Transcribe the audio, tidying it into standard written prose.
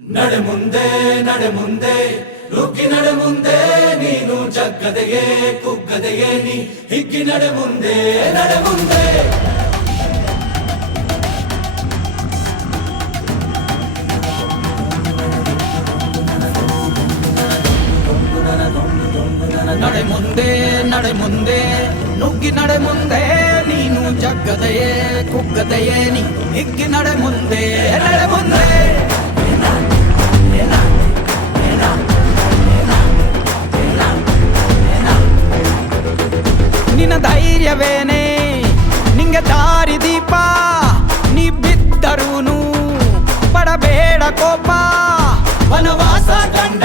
ನಡೆ ಮುಂದೆ ನಡೆ ಮುಂದೆ ನುಗ್ಗಿ ನಡೆ ಮುಂದೆ ನೀನು ಜಗ್ಗದೆಯೇ ಕುಗ್ಗದೆಯೇ ನೀ ಹಿಗ್ಗಿ ನಡೆ ಮುಂದೆ ನಡೆ ಮುಂದೆ ನಡೆ ಮುಂದೆ ನಡೆ ಮುಂದೆ ನುಗ್ಗಿ ನಡೆ ಮುಂದೆ ನೀನು ಜಗ್ಗದೆಯೇ ಕುಗ್ಗದೆಯೇ ನೀ ಹಿಗ್ಗಿ ನಡೆ ಮುಂದೆ ನಡೆ ಮುಂದೆ ನಿನ್ನ ಧೈರ್ಯವೇನೆ ನಿಂಗೆ ದಾರಿ ದೀಪ ನೀ ಬಿದ್ದರೂನು ಪಡಬೇಡ ಕೋಪ ವನವಾಸ ಕಂಡ